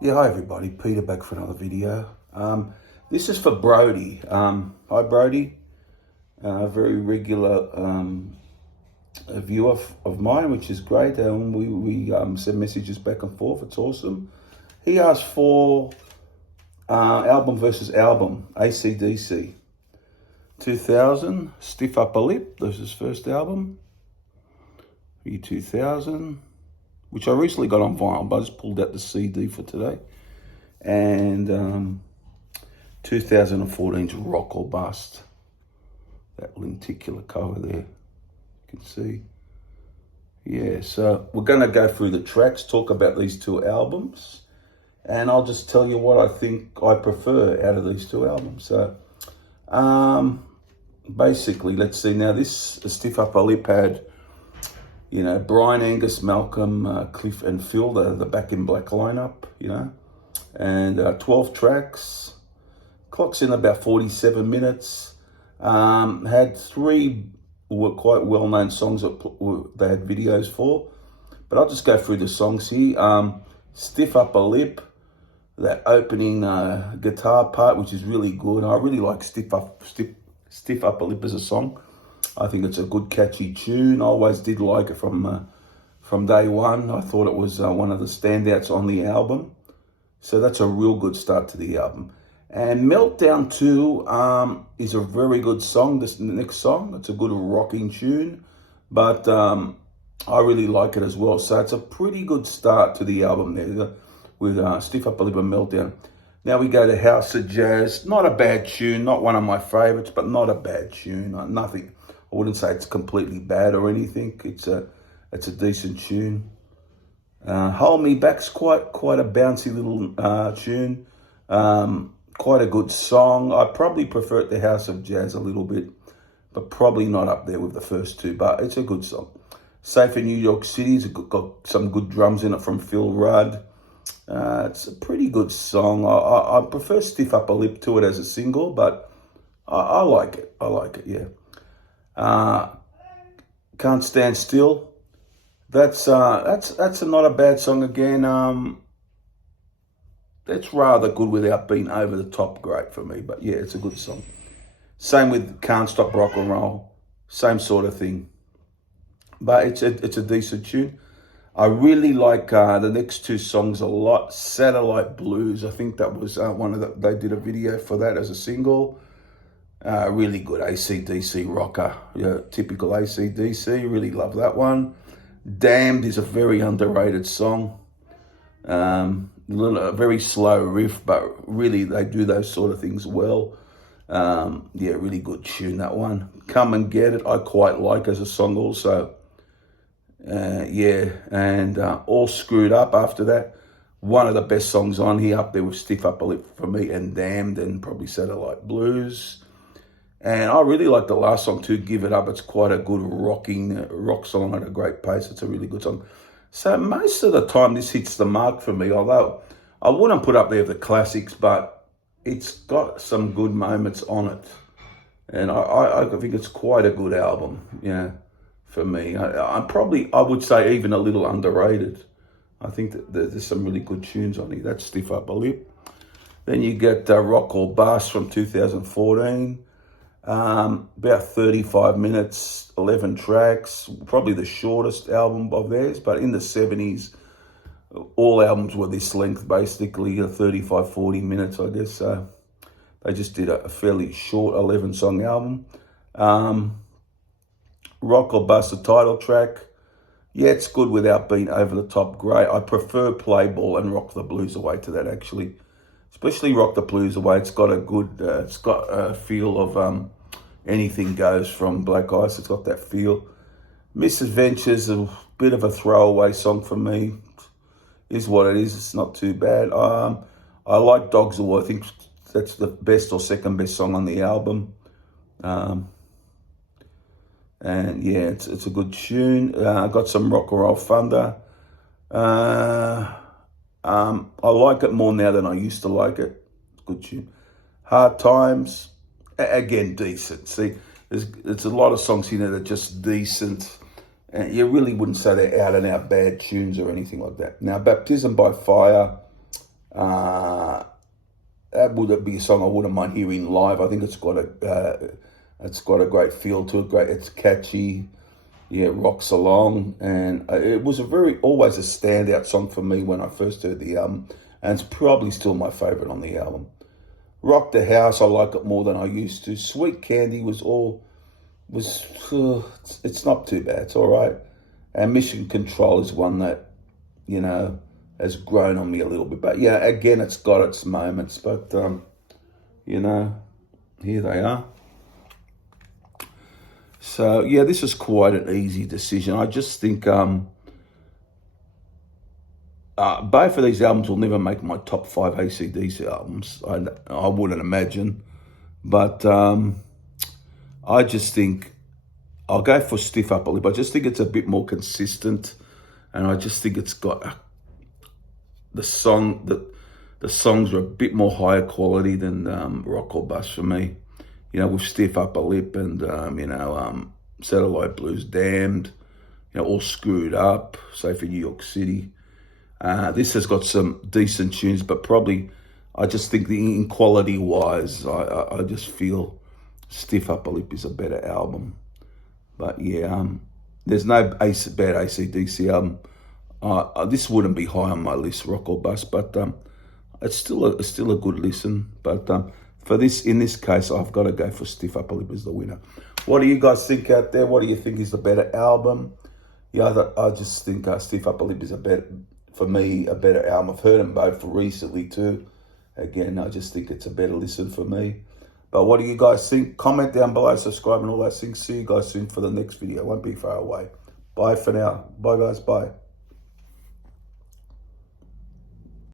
Yeah, hi everybody. Peter back for another video. This is for Brody. Hi Brody, a very regular viewer of mine, which is great. We send messages back and forth. It's awesome. He asked for album versus album, AC/DC. 2000, Stiff Upper Lip. This is his first album. Year 2000, which I recently got on vinyl, but I just pulled out the CD for today. And 2014's Rock or Bust. That lenticular cover there, you can see. Yeah, so we're going to go through the tracks, talk about these two albums, and I'll just tell you what I think I prefer out of these two albums. So, basically, let's see. Now, this Stiff Upper Lip had, Brian, Angus, Malcolm, Cliff, and Phil, the Back in Black lineup, and 12 tracks. Clock's in about 47 minutes. Had three were quite well-known songs that they had videos for, but I'll just go through the songs here. Stiff Upper Lip, that opening guitar part, which is really good. I really like Stiff Upper Lip as a song. I think it's a good, catchy tune. I always did like it from day one. I thought it was one of the standouts on the album. So that's a real good start to the album. And Meltdown 2 is a very good song. This next song, it's a good rocking tune, but I really like it as well. So it's a pretty good start to the album there with Stiff Upper Lip and Meltdown. Now we go to House of Jazz. Not a bad tune, not one of my favorites, but not a bad tune. Nothing. I wouldn't say it's completely bad or anything. It's a decent tune. Hold Me Back's quite a bouncy little tune. Quite a good song. I probably prefer it to House of Jazz a little bit, but probably not up there with the first two, but it's a good song. Safe in New York City's got some good drums in it from Phil Rudd. It's a pretty good song. I prefer Stiff Upper Lip to it as a single, but I like it. Yeah. Can't Stand Still. That's not a bad song again. That's rather good without being over the top great for me, but yeah, it's a good song. Same with Can't Stop Rock and Roll, same sort of thing. But it's a decent tune. I really like the next two songs a lot. Satellite Blues, I think that was they did a video for that as a single. Really good AC/DC rocker, yeah, typical AC/DC. Really love that one. Damned is a very underrated song. A very slow riff, but really they do those sort of things well. Yeah, really good tune, that one. Come and Get It, I quite like as a song also. Yeah, and All Screwed Up after that. One of the best songs on here, up there with Stiff Upper Lip for me, and Damned, and probably Satellite Blues. And I really like the last song too, Give It Up. It's quite a good rocking rock song at a great pace. It's a really good song. So most of the time this hits the mark for me, although I wouldn't put up there the classics, but it's got some good moments on it. And I think it's quite a good album, for me. I would say even a little underrated. I think that there's some really good tunes on here. That's Stiff Upper Lip. Then you get Rock or Bust from 2014. About 35 minutes, 11 tracks, probably the shortest album of theirs, but in the 70s, all albums were this length, basically, 35, 40 minutes, I guess. So they just did a fairly short 11-song album. Rock or Bust, the title track. Yeah, it's good without being over the top great. I prefer Play Ball and Rock the Blues Away to that, actually. Especially Rock the Blues Away. It's got a feel of Anything Goes from Black Ice. It's got that feel. Misadventures, a bit of a throwaway song for me. Is what it is. It's not too bad. I like Dogs of War. I think that's the best or second best song on the album. And yeah, it's a good tune. I got some Rock and Roll Thunder. I like it more now than I used to like it. Good tune. Hard Times. Again, decent. See, there's a lot of songs here that are just decent. And you really wouldn't say they're out and out bad tunes or anything like that. Now, Baptism by Fire, That would be a song I wouldn't mind hearing live. I think it's got a great feel to it. It's catchy. Yeah, it rocks along, and it was always a standout song for me when I first heard the album, and it's probably still my favorite on the album. Rock the House, I like it more than I used to. Sweet Candy it's not too bad. It's all right. And Mission Control is one that, you know, has grown on me a little bit. But yeah, again, it's got its moments. But, you know, here they are. So, yeah, this is quite an easy decision. I just think both of these albums will never make my top 5 AC/DC albums. I wouldn't imagine. But I just think I'll go for Stiff Upper Lip. I just think it's a bit more consistent. And I just think it's got the songs are a bit more higher quality than Rock or Bust for me. You know, with Stiff Upper Lip and, Satellite Blues, Damned, you know, All Screwed Up, say for New York City. This has got some decent tunes, but probably I just think in quality-wise, I just feel Stiff Upper Lip is a better album. But yeah, there's no bad AC/DC album. This wouldn't be high on my list, Rock or Bust, but it's still a good listen. But in this case, I've got to go for Stiff Upper Lip as the winner. What do you guys think out there? What do you think is the better album? Yeah, I just think Stiff Upper Lip is a better album. I've heard them both recently too. Again, I just think it's a better listen for me. But what do you guys think? Comment down below, subscribe and all those things. See you guys soon for the next video. It won't be far away. Bye for now. Bye guys, bye.